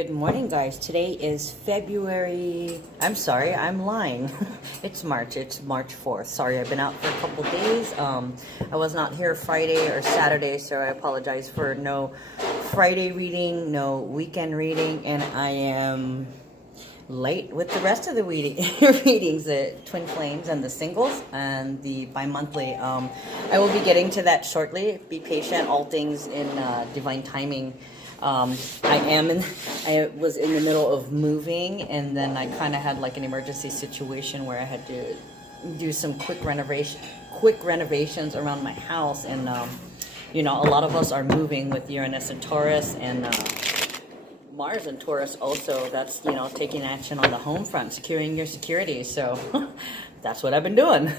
Good morning, guys. Today is February. I'm sorry, I'm lying. It's March. It's March 4th. Sorry, I've been out for a couple days. I was not here Friday or Saturday, so I apologize for no Friday reading, no weekend reading, and I am late with the rest of the readings, the Twin Flames and the singles and the bi-monthly. I will be getting to that shortly. Be patient. All things in divine timing. I was in the middle of moving, and then I kind of had like an emergency situation where I had to do some quick renovations around my house. And, you know, a lot of us are moving with Uranus and Taurus, and Mars and Taurus also. That's, you know, taking action on the home front, securing your security. So that's what I've been doing.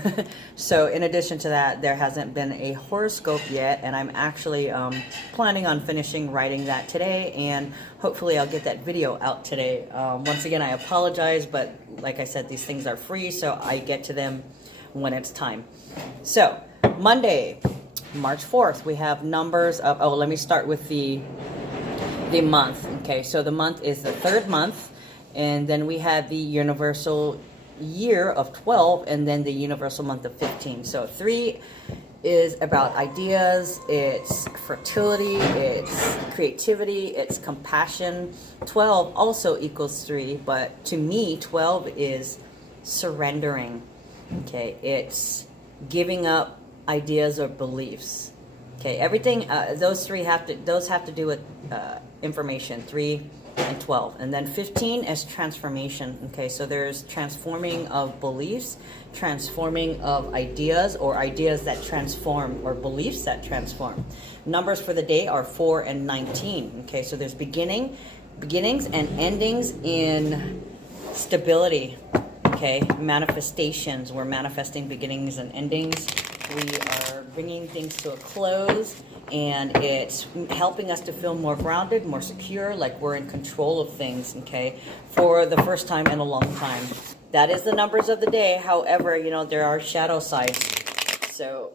So in addition to that, there hasn't been a horoscope yet, and I'm actually planning on finishing writing that today, and hopefully I'll get that video out today. Once again, I apologize, but like I said, these things are free, so I get to them when it's time. So Monday, March 4th, we have numbers of, oh, let me start with the month. Okay, so the month is the third month, and then we have the universal year of 12, and then the universal month of 15. So 3 is about ideas, it's fertility, it's creativity, it's compassion. 12 also equals 3, but to me 12 is surrendering. Okay, it's giving up ideas or beliefs. Okay, everything, those have to do with information, 3 and 12. And then 15 is transformation. Okay, so there's transforming of beliefs, transforming of ideas, or ideas that transform, or beliefs that transform. Numbers for the day are 4 and 19. Okay, so there's beginnings and endings in stability. Okay, manifestations. We're manifesting beginnings and endings. We are bringing things to a close, and it's helping us to feel more grounded, more secure, like we're in control of things, okay, for the first time in a long time. That is the numbers of the day. However, you know, there are shadow sides. So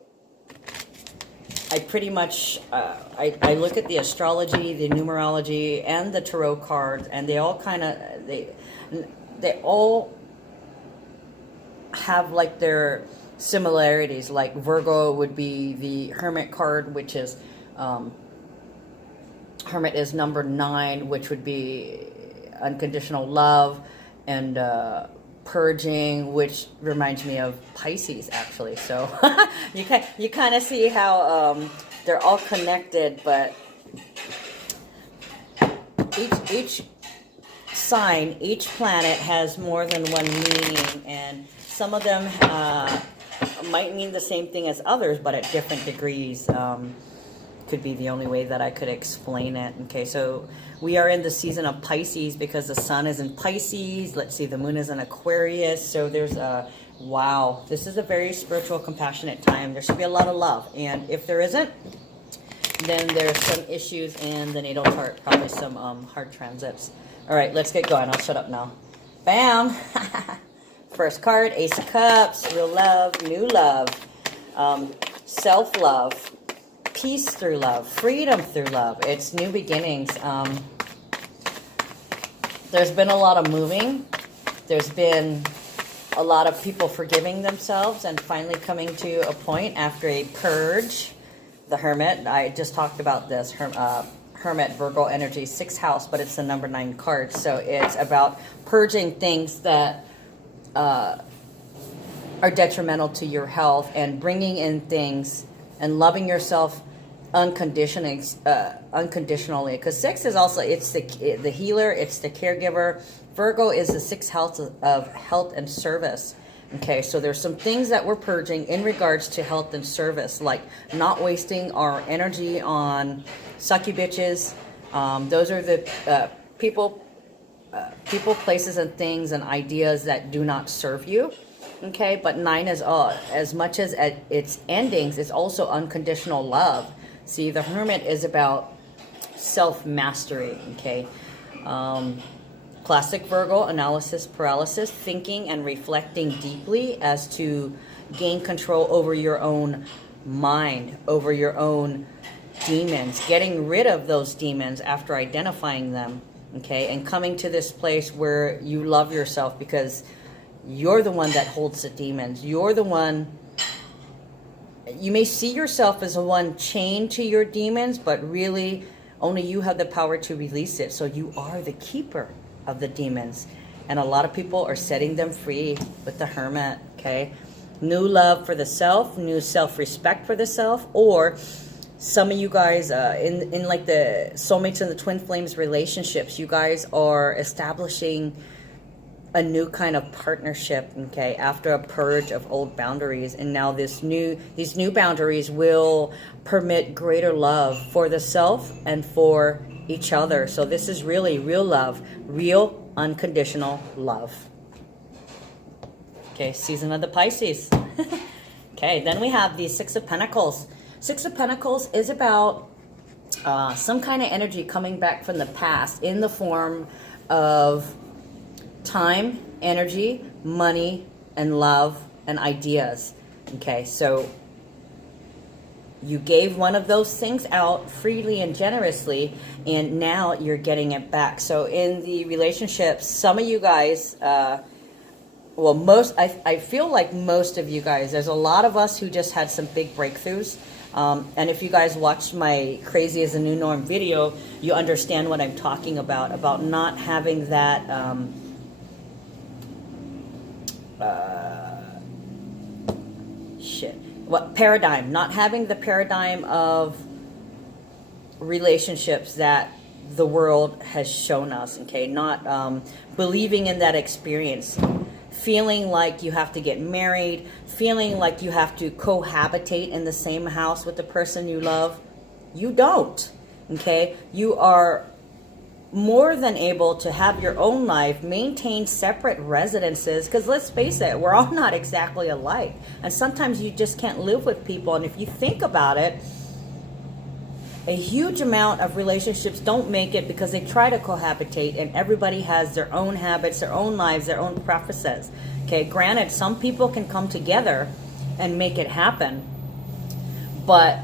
I pretty much, I look at the astrology, the numerology, and the tarot cards, and they all kind of, they all have like their similarities. Like Virgo would be the Hermit card, which is Hermit is number 9, which would be unconditional love, and purging, which reminds me of Pisces, actually. So you kind of see how they're all connected, but each sign, each planet has more than one meaning, and some of them might mean the same thing as others, but at different degrees. Could be the only way that I could explain it. Okay, so we are in the season of Pisces because the sun is in Pisces. Let's see, the moon is in Aquarius. So there's wow, this is a very spiritual, compassionate time. There should be a lot of love, and if there isn't, then there's some issues in the natal chart, probably some hard transits. All right, let's get going. I'll shut up now. Bam. First card, Ace of Cups, real love, new love, self-love, peace through love, freedom through love. It's new beginnings. There's been a lot of moving. There's been a lot of people forgiving themselves and finally coming to a point after a purge. The Hermit, I just talked about this, Hermit, Virgo energy, 6th house, but it's the number 9 card. So it's about purging things that are detrimental to your health, and bringing in things and loving yourself unconditionally, because 6 is also, it's the healer, it's the caregiver. Virgo is the 6th house of health and service. Okay, so there's some things that we're purging in regards to health and service, like not wasting our energy on sucky bitches. Those are the people, places, and things and ideas that do not serve you. Okay, but 9 is as much as its endings, it's also unconditional love. See, the Hermit is about self-mastery. Okay, classic Virgo, analysis paralysis, thinking and reflecting deeply as to gain control over your own mind, over your own demons, getting rid of those demons after identifying them. okay, and coming to this place where you love yourself, because you're the one that holds the demons. You're the one. You may see yourself as the one chained to your demons, but really only you have the power to release it. So you are the keeper of the demons. And a lot of people are setting them free with the Hermit, okay? New love for the self, new self-respect for the self, or some of you guys in like the soulmates and the twin flames relationships, you guys are establishing a new kind of partnership, okay, after a purge of old boundaries. And now these new boundaries will permit greater love for the self and for each other. So this is really real love, real unconditional love. Okay, season of the Pisces. Okay, then we have the Six of Pentacles. Six of Pentacles is about some kind of energy coming back from the past in the form of time, energy, money, and love, and ideas. Okay, so you gave one of those things out freely and generously, and now you're getting it back. So in the relationships, some of you guys, I feel like most of you guys, there's a lot of us who just had some big breakthroughs. And if you guys watched my Crazy is the New Norm video, you understand what I'm talking about not having that paradigm, not having the paradigm of relationships that the world has shown us, okay? Not believing in that experience, feeling like you have to get married, feeling like you have to cohabitate in the same house with the person you love. You don't, okay? You are more than able to have your own life, maintain separate residences, because let's face it, we're all not exactly alike. And sometimes you just can't live with people. And if you think about it, a huge amount of relationships don't make it because they try to cohabitate, and everybody has their own habits, their own lives, their own preferences. Okay, granted, some people can come together and make it happen, but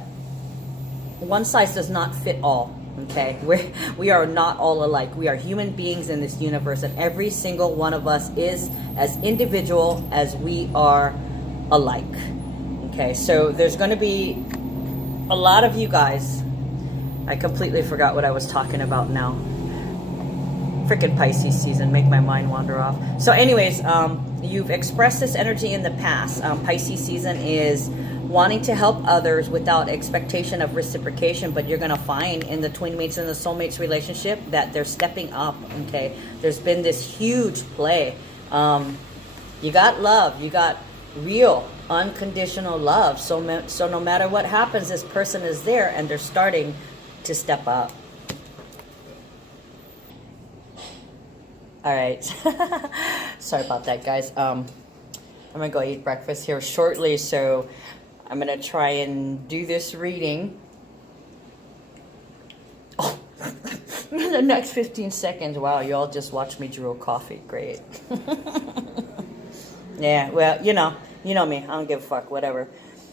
one size does not fit all. Okay, we are not all alike. We are human beings in this universe, and every single one of us is as individual as we are alike. Okay, so there's going to be a lot of you guys. I completely forgot what I was talking about now. Freaking Pisces season, make my mind wander off. So anyways, you've expressed this energy in the past. Pisces season is wanting to help others without expectation of reciprocation, but you're going to find in the twin mates and the soulmates relationship that they're stepping up, okay? There's been this huge play. You got love. You got real, unconditional love. So no matter what happens, this person is there, and they're starting to step up. All right. Sorry about that, guys. I'm going to go eat breakfast here shortly, so I'm going to try and do this reading. Oh, in the next 15 seconds. Wow, you all just watched me drool coffee. Great. Yeah, well, you know me. I don't give a fuck, whatever.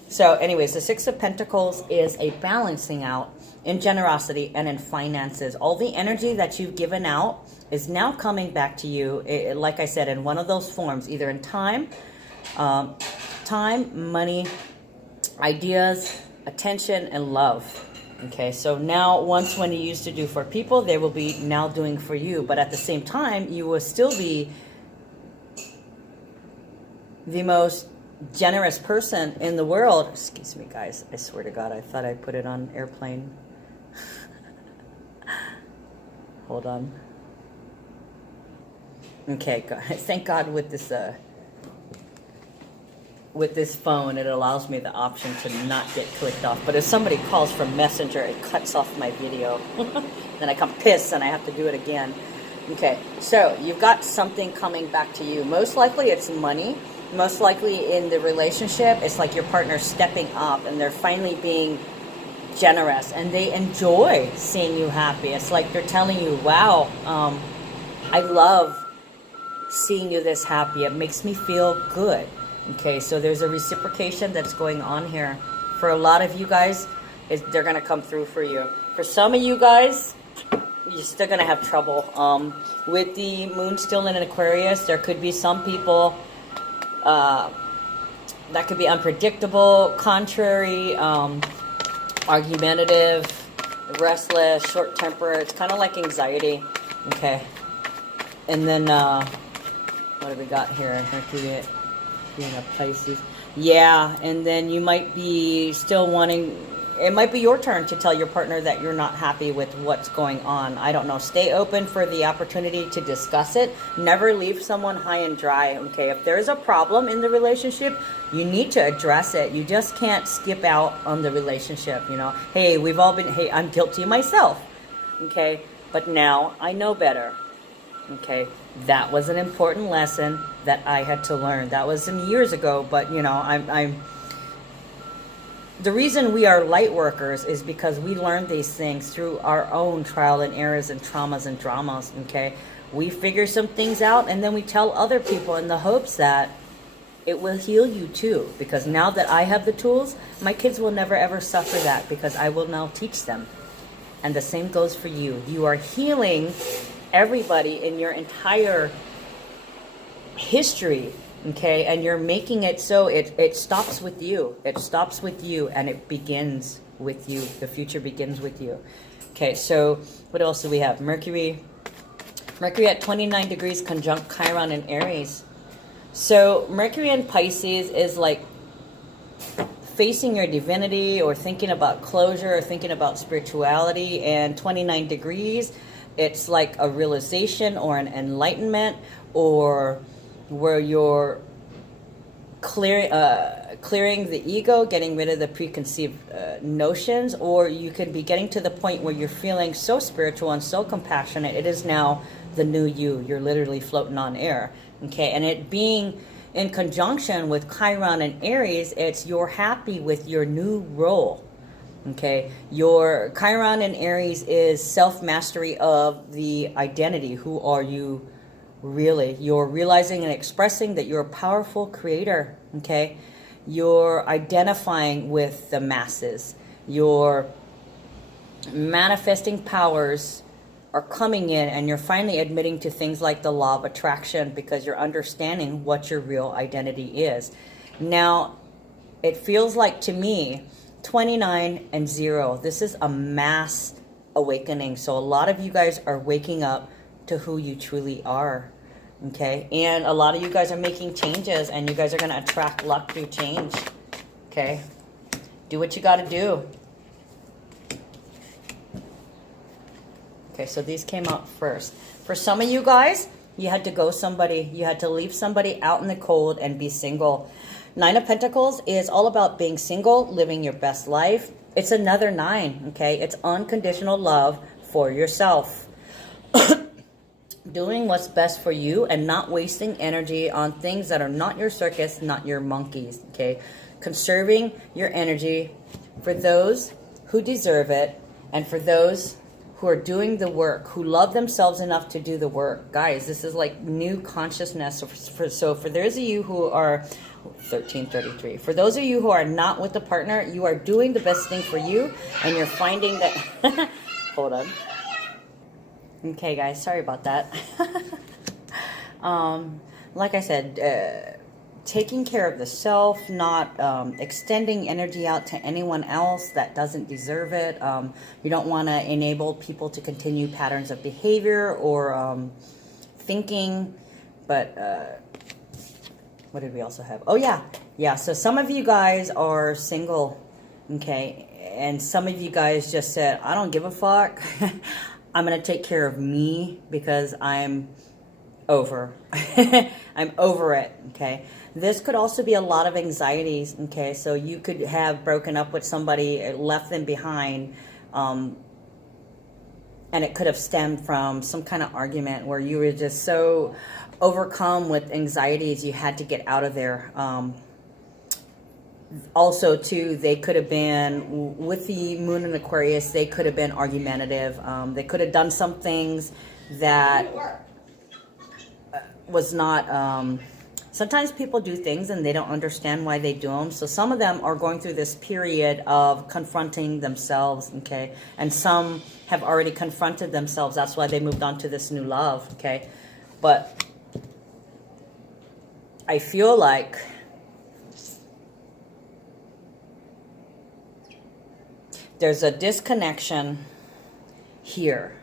So anyways, the Six of Pentacles is a balancing out in generosity and in finances. All the energy that you've given out is now coming back to you, like I said, in one of those forms, either in time, money, ideas, attention, and love. Okay, so now once when you used to do for people, they will be now doing for you. But at the same time, you will still be the most generous person in the world. Excuse me, guys. I swear to God, I thought I put it on airplane. Hold on. Okay, thank God with this phone, it allows me the option to not get clicked off. But if somebody calls from Messenger, it cuts off my video. Then I come pissed and I have to do it again. Okay, so you've got something coming back to you. Most likely it's money. Most likely in the relationship, it's like your partner stepping up and they're finally being generous and they enjoy seeing you happy. It's like they're telling you, wow, I love seeing you this happy. It makes me feel good. Okay, so there's a reciprocation that's going on here. For a lot of you guys, they're going to come through for you. For some of you guys, you're still gonna have trouble. With the moon still in an Aquarius, there could be some people that could be unpredictable, contrary, argumentative, restless, short temper. It's kind of like anxiety. Okay. And then, what do we got here? Mercury being a Pisces. Yeah, and then you might be still wanting, it might be your turn to tell your partner that you're not happy with what's going on. I don't know. Stay open for the opportunity to discuss it. Never leave someone high and dry, okay? If there's a problem in the relationship, you need to address it. You just can't skip out on the relationship, you know? Hey, hey, I'm guilty myself, okay? But now I know better, okay? That was an important lesson that I had to learn. That was some years ago, but, you know, the reason we are light workers is because we learn these things through our own trial and errors and traumas and dramas, okay? We figure some things out and then we tell other people in the hopes that it will heal you too. Because now that I have the tools, my kids will never ever suffer that because I will now teach them. And the same goes for you. You are healing everybody in your entire history, okay, and you're making it so it stops with you. It stops with you and it begins with you. The future begins with you. Okay, so what else do we have? Mercury at 29 degrees conjunct Chiron in Aries. So Mercury in Pisces is like facing your divinity or thinking about closure or thinking about spirituality, and 29 degrees, it's like a realization or an enlightenment, or where you're clearing the ego, getting rid of the preconceived notions, or you could be getting to the point where you're feeling so spiritual and so compassionate. It is now the new you. You're literally floating on air, okay? And it being in conjunction with Chiron and Aries, it's you're happy with your new role, okay? Your Chiron and Aries is self-mastery of the identity. Who are you really? You're realizing and expressing that you're a powerful creator, okay? You're identifying with the masses. Your manifesting powers are coming in, and you're finally admitting to things like the law of attraction because you're understanding what your real identity is. Now, it feels like to me, 29 and 0, this is a mass awakening. So a lot of you guys are waking up to who you truly are, okay? And a lot of you guys are making changes, and you guys are going to attract luck through change, okay? Do what you got to do. Okay, so these came out first. For some of you guys, you had to leave somebody out in the cold and be single. 9 of Pentacles is all about being single, living your best life. It's another 9, okay? It's unconditional love for yourself. Doing what's best for you and not wasting energy on things that are not your circus, not your monkeys, okay? Conserving your energy for those who deserve it, and for those who are doing the work, who love themselves enough to do the work. Guys, this is like new consciousness. So for those of you who are 1333, for those of you who are not with a partner, you are doing the best thing for you, and you're finding that hold on. Okay, guys, sorry about that. Like I said, taking care of the self, not extending energy out to anyone else that doesn't deserve it. You don't want to enable people to continue patterns of behavior or thinking. But what did we also have? Oh, yeah. So some of you guys are single, okay? And some of you guys just said, I don't give a fuck. I'm going to take care of me because I'm over. I'm over it, okay? This could also be a lot of anxieties, okay? So you could have broken up with somebody, left them behind, and it could have stemmed from some kind of argument where you were just so overcome with anxieties you had to get out of there. Also, too, they could have been, with the moon in Aquarius, they could have been argumentative. They could have done some things that was not Sometimes people do things and they don't understand why they do them. So some of them are going through this period of confronting themselves, okay? And some have already confronted themselves. That's why they moved on to this new love, okay? But I feel like there's a disconnection here.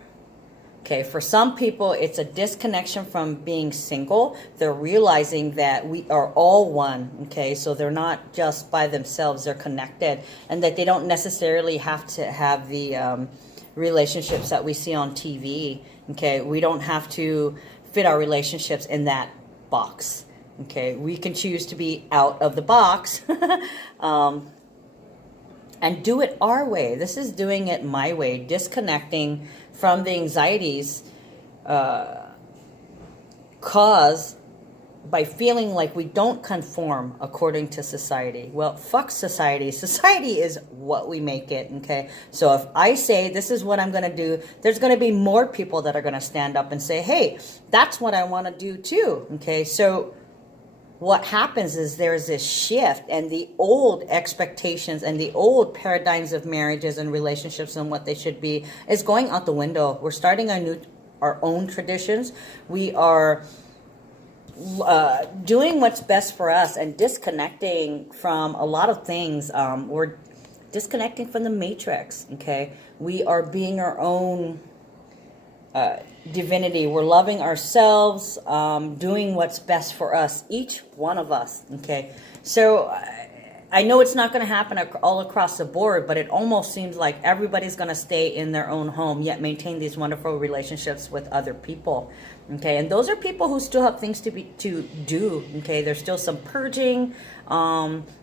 Okay, for some people, it's a disconnection from being single. They're realizing that we are all one, okay? So they're not just by themselves, they're connected. And that they don't necessarily have to have the relationships that we see on TV, okay? We don't have to fit our relationships in that box, okay? We can choose to be out of the box and do it our way. This is doing it my way, disconnecting from the anxieties caused by feeling like we don't conform according to society. Well, fuck society. Society is what we make it, okay? So if I say this is what I'm going to do, there's going to be more people that are going to stand up and say, hey, that's what I want to do too, okay? So what happens is there's this shift, and the old expectations and the old paradigms of marriages and relationships and what they should be is going out the window. We're starting our own traditions. We are doing what's best for us and disconnecting from a lot of things. We're disconnecting from the matrix, okay? We are being our own divinity. We're loving ourselves, doing what's best for us, each one of us, okay? So I know it's not going to happen all across the board, but it almost seems like everybody's going to stay in their own home, yet maintain these wonderful relationships with other people, okay? And those are people who still have things to do, okay? There's still some purging.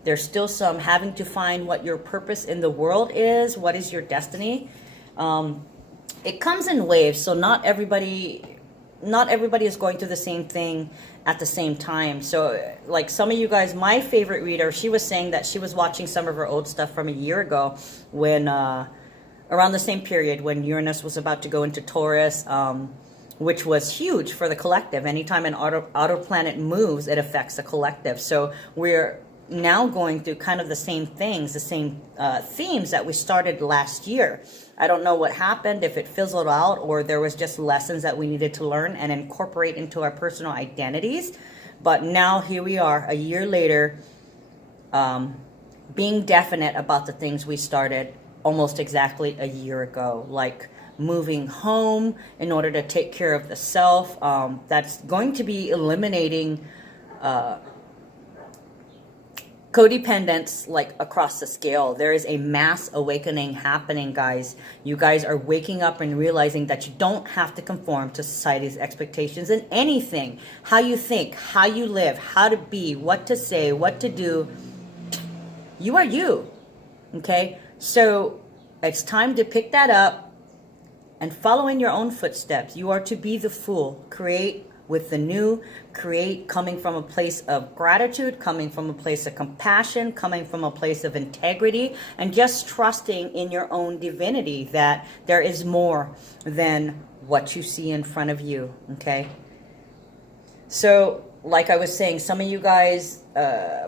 There's still some having to find what your purpose in the world is. What is your destiny? It comes in waves, so not everybody is going through the same thing at the same time. So like some of you guys, my favorite reader, she was saying that she was watching some of her old stuff from a year ago when around the same period when Uranus was about to go into Taurus, which was huge for the collective. Anytime an outer planet moves, it affects the collective. So we're now going through kind of the same things, the same themes that we started last year. I don't know what happened, if it fizzled out or there was just lessons that we needed to learn and incorporate into our personal identities. But now here we are, a year later, being definite about the things we started almost exactly a year ago, like moving home in order to take care of the self. That's going to be eliminating codependence, like across the scale. There is a mass awakening happening, guys. You guys are waking up and realizing that you don't have to conform to society's expectations in anything. How you think, how you live, how to be, what to say, what to do. You are you, okay? So it's time to pick that up and follow in your own footsteps. You are to be the fool. Create with the new, create coming from a place of gratitude, coming from a place of compassion, coming from a place of integrity, and just trusting in your own divinity that there is more than what you see in front of you, okay? So, like I was saying, some of you guys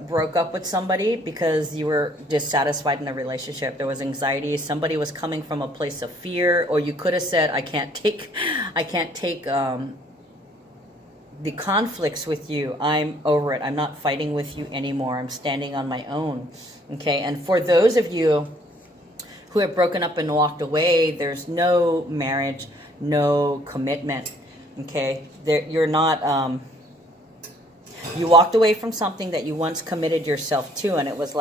broke up with somebody because you were dissatisfied in a relationship. There was anxiety. Somebody was coming from a place of fear, or you could have said, I can't take the conflicts with you. I'm over it. I'm not fighting with you anymore. I'm standing on my own. Okay. And for those of you who have broken up and walked away, there's no marriage, no commitment. Okay. You're not, you walked away from something that you once committed yourself to. And it was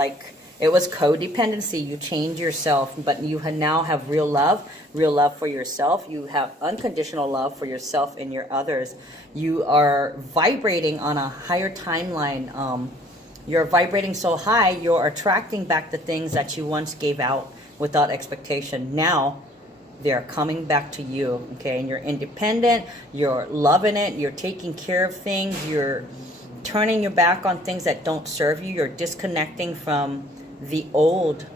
codependency. You change yourself, but you now have real love for yourself. You have unconditional love for yourself and your others. You are vibrating on a higher timeline. You're vibrating so high, you're attracting back the things that you once gave out without expectation. Now they're coming back to you, okay? And you're independent, you're loving it, you're taking care of things, you're turning your back on things that don't serve you, you're disconnecting from the old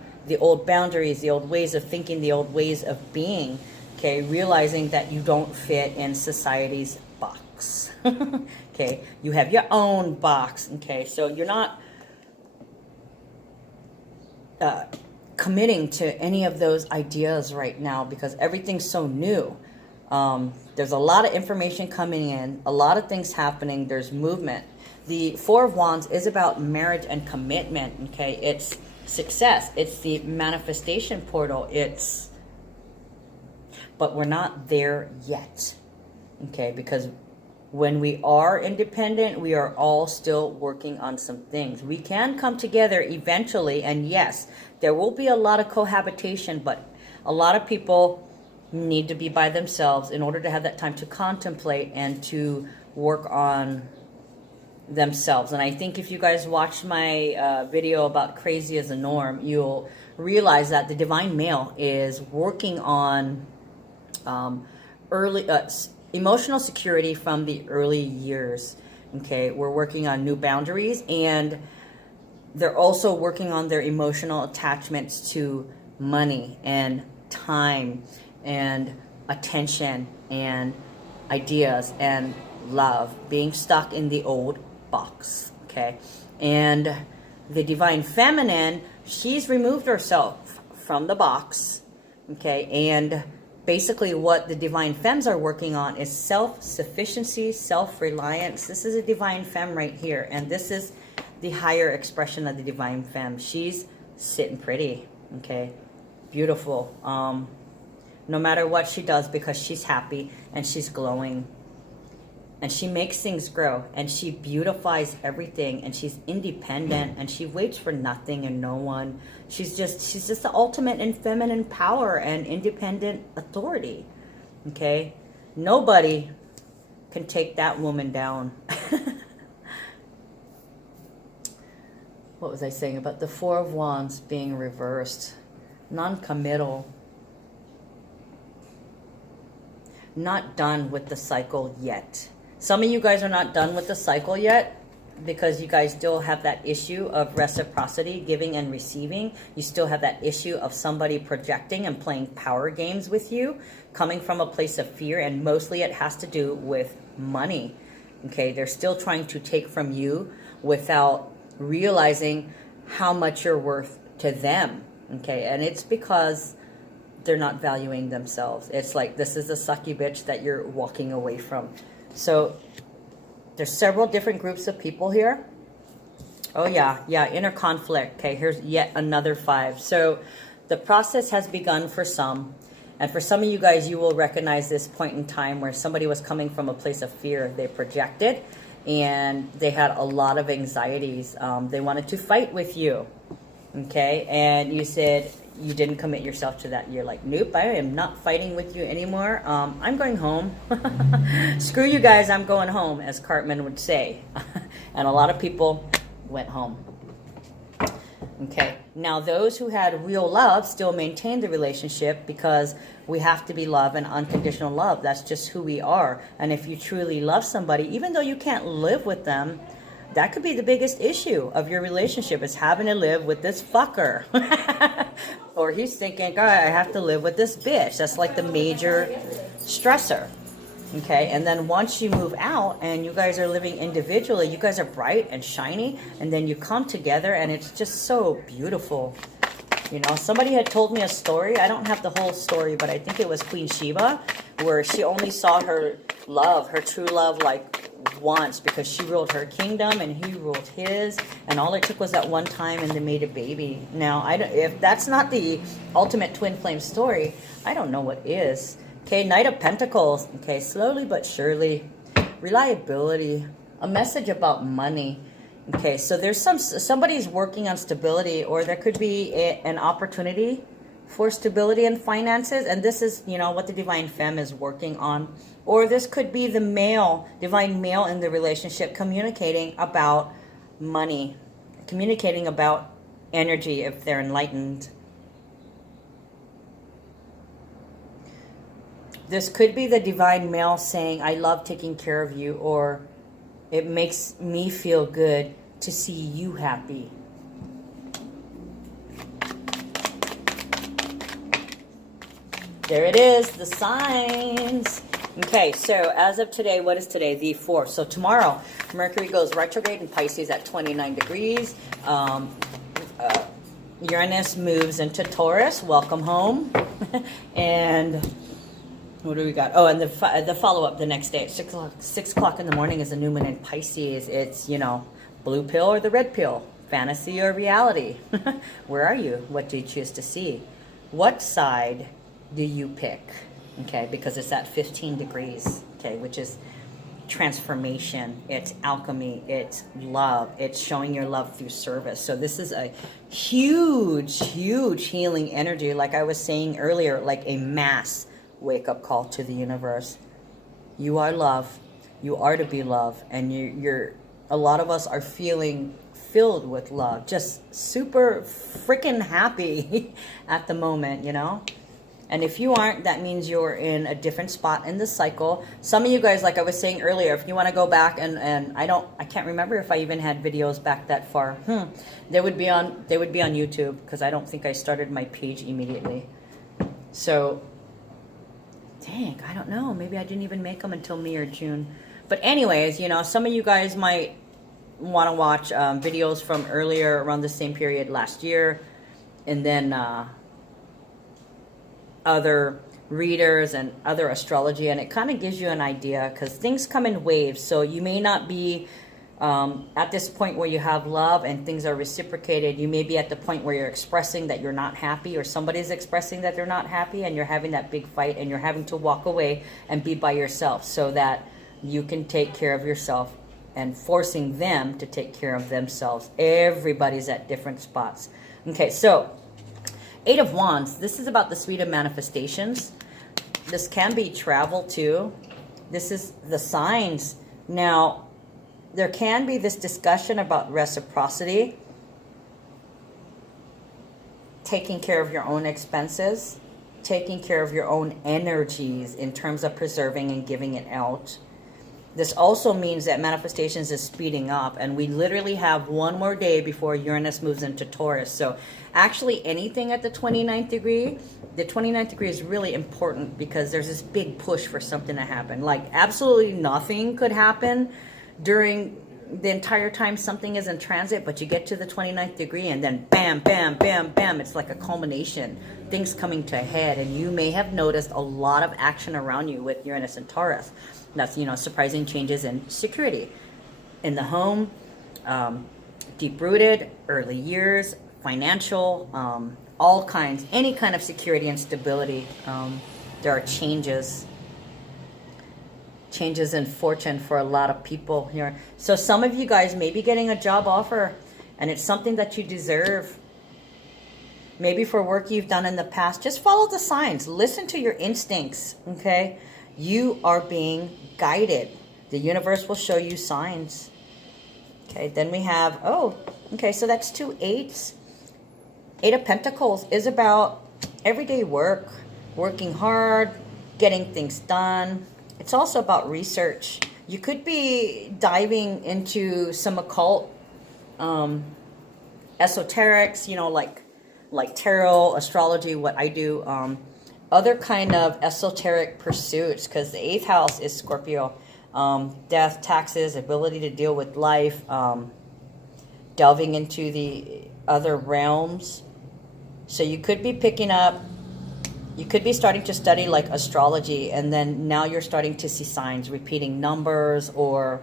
boundaries, the old ways of thinking, the old ways of being, okay? Realizing that you don't fit in society's box. Okay, you have your own box. Okay, so you're not committing to any of those ideas right now because everything's so new. There's a lot of information coming in, a lot of things happening, there's movement. The Four of Wands is about marriage and commitment. Okay, it's success, it's the manifestation portal, but we're not there yet. Okay, because when we are independent, we are all still working on some things. We can come together eventually, and yes, there will be a lot of cohabitation, but a lot of people need to be by themselves in order to have that time to contemplate and to work on themselves. And I think if you guys watched my video about crazy as a norm, you'll realize that the divine male is working on early emotional security from the early years. Okay, we're working on new boundaries, and they're also working on their emotional attachments to money and time and attention and ideas and love, being stuck in the old box. Okay, and the divine feminine, she's removed herself from the box. Okay, and basically what the divine femmes are working on is self-sufficiency, self-reliance. This is a divine femme right here, and this is the higher expression of the divine femme. She's sitting pretty. Okay, beautiful. No matter what she does, because she's happy and she's glowing and she makes things grow and she beautifies everything, and she's independent and she waits for nothing and no one. She's just the ultimate in feminine power and independent authority. Okay, nobody can take that woman down. What was I saying about the Four of Wands being reversed? Non-committal. Not done with the cycle yet. Some of you guys are not done with the cycle yet because you guys still have that issue of reciprocity, giving and receiving. You still have that issue of somebody projecting and playing power games with you, coming from a place of fear, and mostly it has to do with money. Okay, they're still trying to take from you without realizing how much you're worth to them. Okay, and it's because they're not valuing themselves. It's like, this is a sucky bitch that you're walking away from. So there's several different groups of people here. Oh yeah, inner conflict. Okay, here's yet another 5. So the process has begun for some. And for some of you guys, you will recognize this point in time where somebody was coming from a place of fear. They projected and they had a lot of anxieties. They wanted to fight with you. Okay, and you said, you didn't commit yourself to that. You're like, nope, I am not fighting with you anymore. I'm going home. Screw you guys, I'm going home, as Cartman would say. And a lot of people went home. Okay, now those who had real love still maintained the relationship, because we have to be love and unconditional love. That's just who we are. And if you truly love somebody, even though you can't live with them, that could be the biggest issue of your relationship, is having to live with this fucker. Or he's thinking, God, I have to live with this bitch. That's like the major stressor. Okay, and then once you move out and you guys are living individually, you guys are bright and shiny, and then you come together and it's just so beautiful. You know, somebody had told me a story. I don't have the whole story, but I think it was Queen Sheba, where she only saw her love, her true love, like once, because she ruled her kingdom and he ruled his, and all it took was that one time, and they made a baby. Now, if that's not the ultimate twin flame story, I don't know what is. Okay, Knight of Pentacles. Okay, slowly but surely, reliability, a message about money. Okay, so there's somebody's working on stability, or there could be an opportunity for stability in finances, and this is, you know, what the divine femme is working on. Or this could be the male, divine male in the relationship, communicating about money, communicating about energy if they're enlightened. This could be the divine male saying, I love taking care of you, or it makes me feel good to see you happy. There it is, the signs. Okay, so as of today, what is today? The 4th. So tomorrow, Mercury goes retrograde in Pisces at 29 degrees. Uranus moves into Taurus. Welcome home. And what do we got? Oh, and the follow-up the next day at 6 o'clock in the morning is a new moon in Pisces. It's, you know, blue pill or the red pill, fantasy or reality. Where are you? What do you choose to see? What side do you pick? Okay, because it's at 15 degrees, okay, which is transformation, it's alchemy, it's love, it's showing your love through service. So this is a huge, huge healing energy, like I was saying earlier, like a mass wake-up call to the universe. You are love, you are to be love, and you're a lot of us are feeling filled with love, just super freaking happy at the moment, you know. And if you aren't, that means you're in a different spot in the cycle. Some of you guys, like I was saying earlier, if you want to go back and I can't remember if I even had videos back that far. They would be on YouTube, because I don't think I started my page immediately. So, dang, I don't know. Maybe I didn't even make them until May or June. But anyways, you know, some of you guys might want to watch videos from earlier, around the same period last year, and then other readers and other astrology, and it kind of gives you an idea, because things come in waves. So you may not be at this point where you have love and things are reciprocated. You may be at the point where you're expressing that you're not happy, or somebody's expressing that they're not happy, and you're having that big fight, and you're having to walk away and be by yourself so that you can take care of yourself, and forcing them to take care of themselves. Everybody's at different spots. Okay, so 8 of Wands, this is about the suite of manifestations. This can be travel too. This is the signs. Now, there can be this discussion about reciprocity, taking care of your own expenses, taking care of your own energies in terms of preserving and giving it out. This also means that manifestations is speeding up, and we literally have one more day before Uranus moves into Taurus. So actually anything at the 29th degree, the 29th degree is really important, because there's this big push for something to happen. Like absolutely nothing could happen during the entire time something is in transit, but you get to the 29th degree and then bam, bam, bam, bam. It's like a culmination, things coming to a head. And you may have noticed a lot of action around you with Uranus and Taurus. That's, you know, surprising changes in security, in the home, deep-rooted, early years, financial, all kinds, any kind of security and stability. There are changes in fortune for a lot of people here. So some of you guys may be getting a job offer, and it's something that you deserve. Maybe for work you've done in the past. Just follow the signs. Listen to your instincts, okay? You are being guided. The universe will show you signs. Okay, then we have, oh, okay, so that's 2 8s. 8 of Pentacles is about everyday work, working hard, getting things done. It's also about research. You could be diving into some occult, esoterics, you know, like tarot, astrology, what I do, other kind of esoteric pursuits, because the 8th house is Scorpio. Death, taxes, ability to deal with life, delving into the other realms. So you could be picking up, you could be starting to study like astrology, and then now you're starting to see signs, repeating numbers, or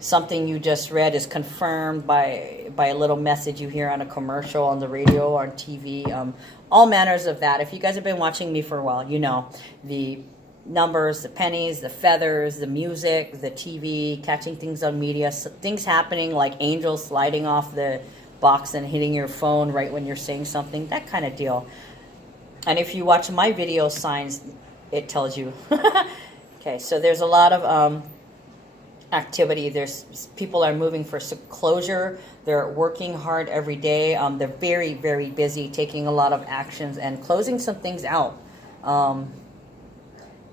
something you just read is confirmed by a little message you hear on a commercial, on the radio, or on TV, all manners of that. If you guys have been watching me for a while, you know the numbers, the pennies, the feathers, the music, the TV, catching things on media, things happening like angels sliding off the box and hitting your phone right when you're saying something, that kind of deal. And if you watch my video signs, it tells you. Okay, so there's a lot of activity. There's people are moving for closure. They're working hard every day. They're very, very busy, taking a lot of actions and closing some things out.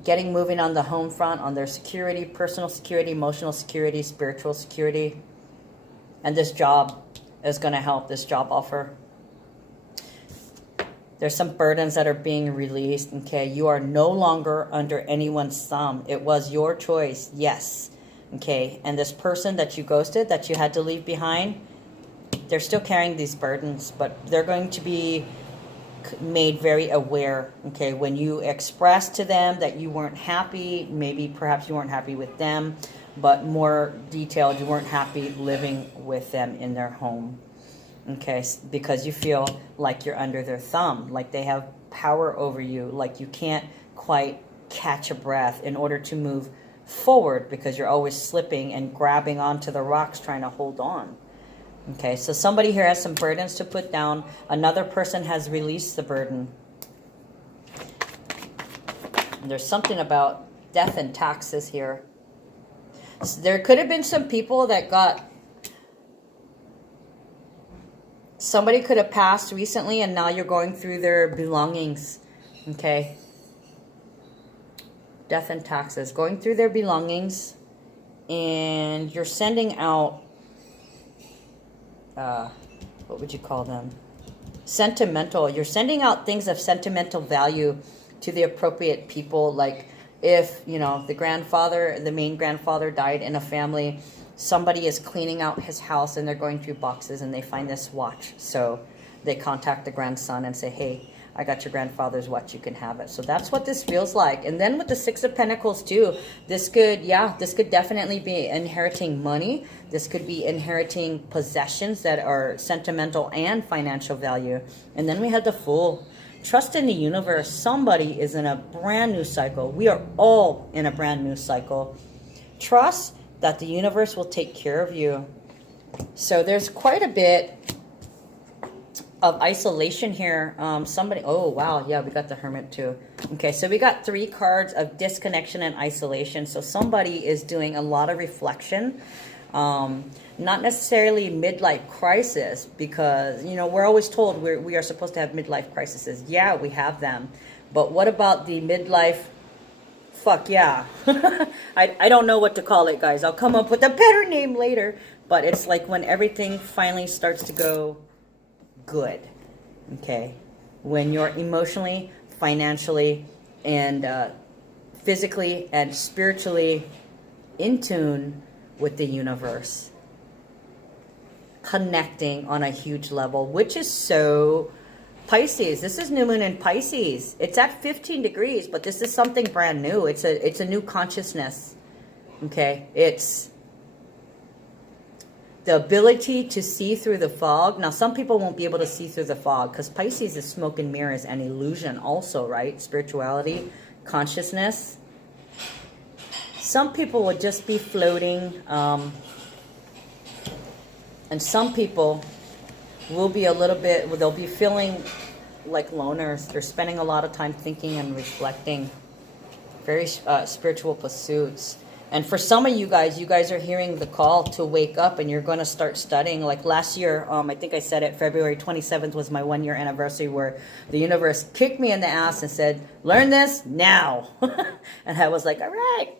Getting moving on the home front, on their security, personal security, emotional security, spiritual security. And this job is going to help, this job offer. There's some burdens that are being released, okay? You are no longer under anyone's thumb. It was your choice, yes, okay? And this person that you ghosted, that you had to leave behind, they're still carrying these burdens, but they're going to be made very aware, okay? When you express to them that you weren't happy, maybe perhaps you weren't happy with them, but more detailed, you weren't happy living with them in their home. Okay, because you feel like you're under their thumb, like they have power over you, like you can't quite catch a breath in order to move forward because you're always slipping and grabbing onto the rocks trying to hold on. Okay, so somebody here has some burdens to put down. Another person has released the burden. And there's something about death and taxes here. So there could have been some people that got... Somebody could have passed recently and now you're going through their belongings. Okay. Death and taxes. Going through their belongings. And you're sending out... what would you call them? Sentimental. You're sending out things of sentimental value to the appropriate people. Like if, you know, the main grandfather died in a family... Somebody is cleaning out his house and they're going through boxes and they find this watch. So they contact the grandson and say, hey, I got your grandfather's watch, you can have it. So that's what this feels like. And then with the Six of Pentacles too, this could definitely be inheriting money. This could be inheriting possessions that are sentimental and financial value. And then we had the Fool. Trust in the universe. Somebody is in a brand new cycle. We are all in a brand new cycle. Trust that the universe will take care of you. So there's quite a bit of isolation here. Oh wow, yeah, we got the Hermit too. Okay, so we got 3 cards of disconnection and isolation. So somebody is doing a lot of reflection. Not necessarily midlife crisis, because, you know, we're always told we are supposed to have midlife crises. Yeah, we have them. But what about the midlife... Fuck yeah. I don't know what to call it, guys. I'll come up with a better name later. But it's like when everything finally starts to go good. Okay. When you're emotionally, financially, and physically and spiritually in tune with the universe. Connecting on a huge level, which is so... Pisces. This is new moon in Pisces. It's at 15 degrees, but this is something brand new. It's a new consciousness. Okay, it's the ability to see through the fog. Now, some people won't be able to see through the fog because Pisces is smoke and mirrors and illusion also, right? Spirituality, consciousness. Some people would just be floating, and some people will be a little bit, they'll be feeling like loners. They're spending a lot of time thinking and reflecting. Very spiritual pursuits. And for some of you guys are hearing the call to wake up and you're going to start studying. Like last year, I think I said it, February 27th was my 1-year anniversary where the universe kicked me in the ass and said, learn this now. And I was like, all right.